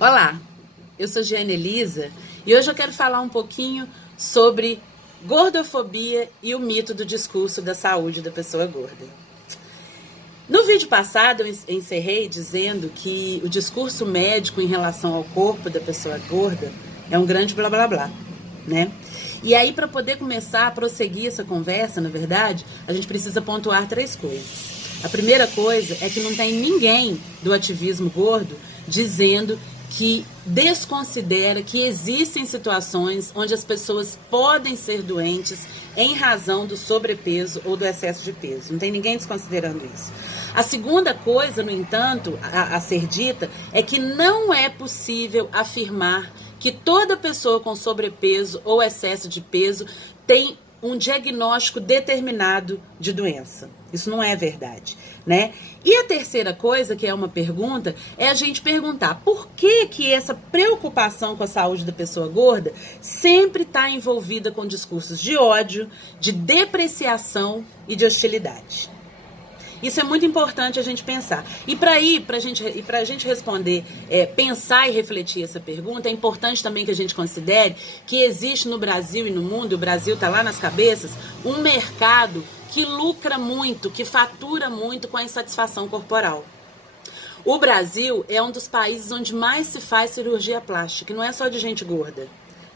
Olá, eu sou Giane Elisa e hoje eu quero falar um pouquinho sobre gordofobia e o mito do discurso da saúde da pessoa gorda. No vídeo passado eu encerrei dizendo que o discurso médico em relação ao corpo da pessoa gorda é um grande blá blá blá, né? E aí, para poder começar a prosseguir essa conversa, na verdade, a gente precisa pontuar 3 coisas. A primeira coisa é que não tem ninguém do ativismo gordo dizendo que desconsidera que existem situações onde as pessoas podem ser doentes em razão do sobrepeso ou do excesso de peso. Não tem ninguém desconsiderando isso. A segunda coisa, no entanto, a ser dita, é que não é possível afirmar que toda pessoa com sobrepeso ou excesso de peso tem um diagnóstico determinado de doença. Isso não é verdade, né? E a terceira coisa, que é uma pergunta, é a gente perguntar por que essa preocupação com a saúde da pessoa gorda sempre está envolvida com discursos de ódio, de depreciação e de hostilidade. Isso é muito importante a gente pensar. E para a gente responder, pensar e refletir essa pergunta, é importante também que a gente considere que existe no Brasil e no mundo, e o Brasil está lá nas cabeças, um mercado que lucra muito, que fatura muito com a insatisfação corporal. O Brasil é um dos países onde mais se faz cirurgia plástica, e não é só de gente gorda,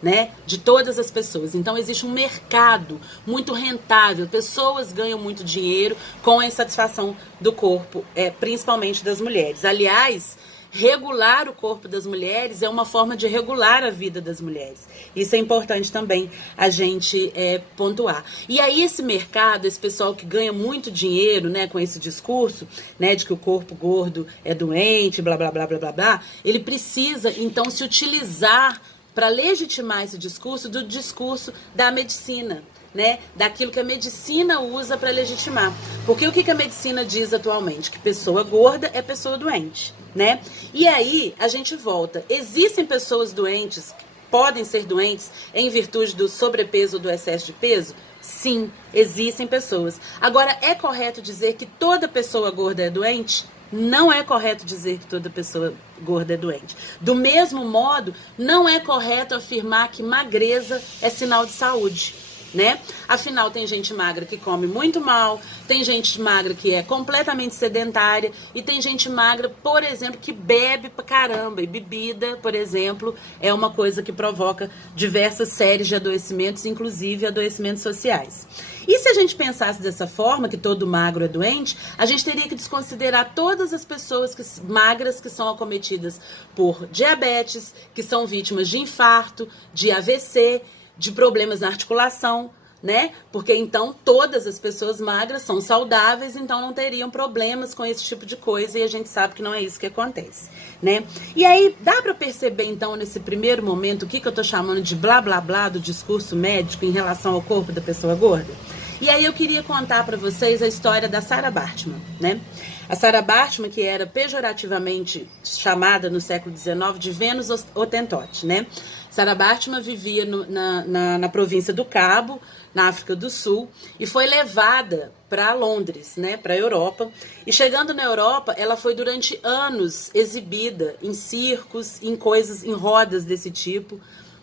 né? De todas as pessoas. Então existe um mercado muito rentável, pessoas ganham muito dinheiro com a insatisfação do corpo, principalmente das mulheres. Aliás, regular o corpo das mulheres é uma forma de regular a vida das mulheres. Isso é importante também a gente pontuar. E aí esse mercado, esse pessoal que ganha muito dinheiro, né, com esse discurso, né, de que o corpo gordo é doente, blá blá blá blá blá blá, ele precisa então se utilizar para legitimar esse discurso do discurso da medicina, né? Daquilo que a medicina usa para legitimar. Porque o que a medicina diz atualmente? Que pessoa gorda é pessoa doente, né? E aí a gente volta. Existem pessoas doentes, podem ser doentes em virtude do sobrepeso ou do excesso de peso? Sim, existem pessoas. Agora, é correto dizer que toda pessoa gorda é doente? Não é correto dizer que toda pessoa gorda é doente. Do mesmo modo, não é correto afirmar que magreza é sinal de saúde, né? Afinal, tem gente magra que come muito mal, tem gente magra que é completamente sedentária e tem gente magra, por exemplo, que bebe pra caramba. E bebida, por exemplo, é uma coisa que provoca diversas séries de adoecimentos, inclusive adoecimentos sociais. E se a gente pensasse dessa forma, que todo magro é doente, a gente teria que desconsiderar todas as pessoas magras que são acometidas por diabetes, que são vítimas de infarto, de AVC, de problemas na articulação, né? Porque então todas as pessoas magras são saudáveis, então não teriam problemas com esse tipo de coisa, e a gente sabe que não é isso que acontece, né? E aí dá para perceber então nesse primeiro momento o que eu tô chamando de blá blá blá do discurso médico em relação ao corpo da pessoa gorda? E aí eu queria contar para vocês a história da Sarah Baartman, né? A Sarah Baartman, que era pejorativamente chamada no século XIX de Vênus Hottentote, né? Sarah Baartman vivia na província do Cabo, na África do Sul, e foi levada para Londres, né, para a Europa. E chegando na Europa, ela foi durante anos exibida em circos, em coisas, em rodas desse tipo,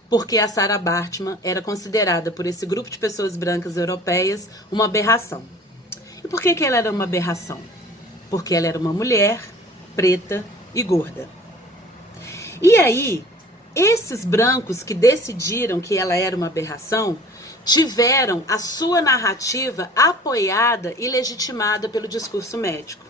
porque a Sarah Baartman era considerada por esse grupo de pessoas brancas europeias uma aberração. E por que ela era uma aberração? Porque ela era uma mulher preta e gorda. E aí, esses brancos que decidiram que ela era uma aberração tiveram a sua narrativa apoiada e legitimada pelo discurso médico.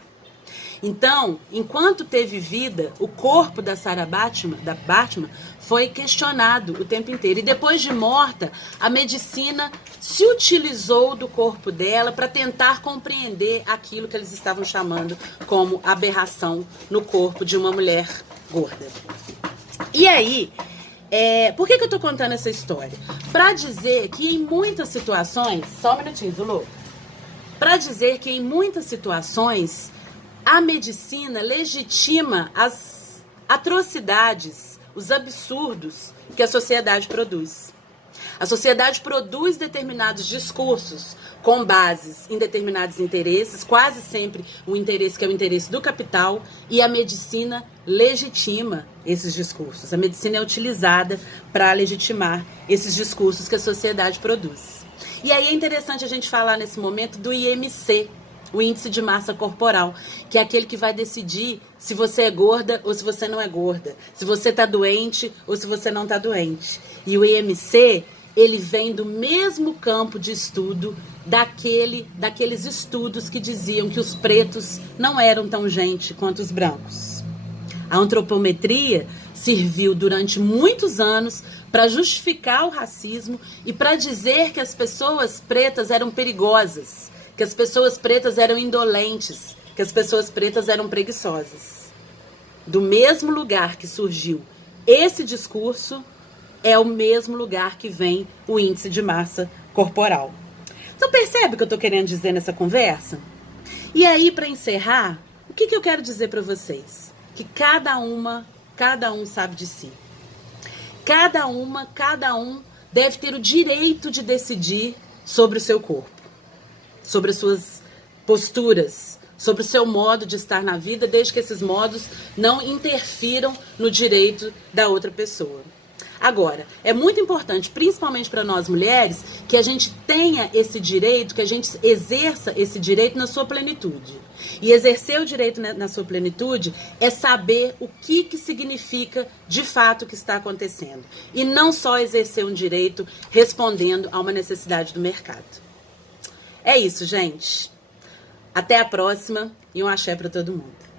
Então, enquanto teve vida, o corpo da Sarah Baartman foi questionado o tempo inteiro. E depois de morta, a medicina se utilizou do corpo dela para tentar compreender aquilo que eles estavam chamando como aberração no corpo de uma mulher gorda. E aí, por que eu tô contando essa história? Para dizer que em muitas situações... Só um minutinho, Zulu. Para dizer que em muitas situações a medicina legitima as atrocidades, os absurdos que a sociedade produz. A sociedade produz determinados discursos com bases em determinados interesses, quase sempre o interesse que é o interesse do capital, e a medicina legitima esses discursos. A medicina é utilizada para legitimar esses discursos que a sociedade produz. E aí é interessante a gente falar nesse momento do IMC, o índice de massa corporal, que é aquele que vai decidir se você é gorda ou se você não é gorda, se você está doente ou se você não está doente. E o IMC, ele vem do mesmo campo de estudo daqueles estudos que diziam que os pretos não eram tão gente quanto os brancos. A antropometria serviu durante muitos anos para justificar o racismo e para dizer que as pessoas pretas eram perigosas, que as pessoas pretas eram indolentes, que as pessoas pretas eram preguiçosas. Do mesmo lugar que surgiu esse discurso, é o mesmo lugar que vem o índice de massa corporal. Então percebe o que eu estou querendo dizer nessa conversa? E aí, para encerrar, o que eu quero dizer para vocês? Que cada um sabe de si. Cada um deve ter o direito de decidir sobre o seu corpo, sobre as suas posturas, sobre o seu modo de estar na vida, desde que esses modos não interfiram no direito da outra pessoa. Agora, é muito importante, principalmente para nós mulheres, que a gente tenha esse direito, que a gente exerça esse direito na sua plenitude. E exercer o direito na sua plenitude é saber o que significa de fato o que está acontecendo. E não só exercer um direito respondendo a uma necessidade do mercado. É isso, gente. Até a próxima e um axé para todo mundo.